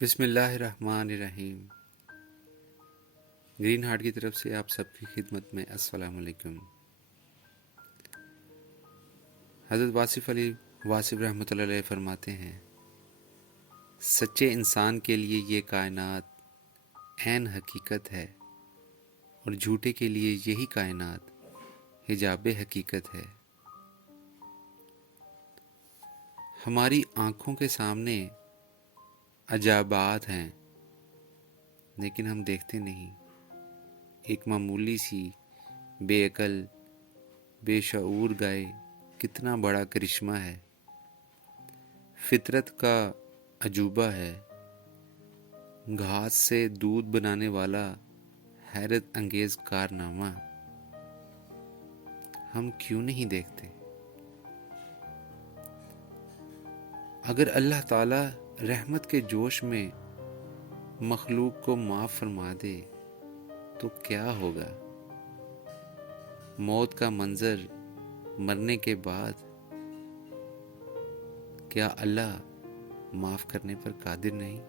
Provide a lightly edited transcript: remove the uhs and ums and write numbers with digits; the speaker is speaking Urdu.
بسم اللہ الرحمن الرحیم۔ گرین ہارٹ کی طرف سے آپ سب کی خدمت میں السلام علیکم۔ حضرت واصف علی واصف رحمۃ اللہ علیہ فرماتے ہیں، سچے انسان کے لیے یہ کائنات عین حقیقت ہے اور جھوٹے کے لیے یہی کائنات حجاب حقیقت ہے۔ ہماری آنکھوں کے سامنے عجائبات ہیں لیکن ہم دیکھتے نہیں۔ ایک معمولی سی بے عقل بے شعور گائے کتنا بڑا کرشمہ ہے، فطرت کا عجوبہ ہے، گھاس سے دودھ بنانے والا حیرت انگیز کارنامہ۔ ہم کیوں نہیں دیکھتے؟ اگر اللہ تعالی رحمت کے جوش میں مخلوق کو معاف فرما دے تو کیا ہوگا؟ موت کا منظر مرنے کے بعد، کیا اللہ معاف کرنے پر قادر نہیں؟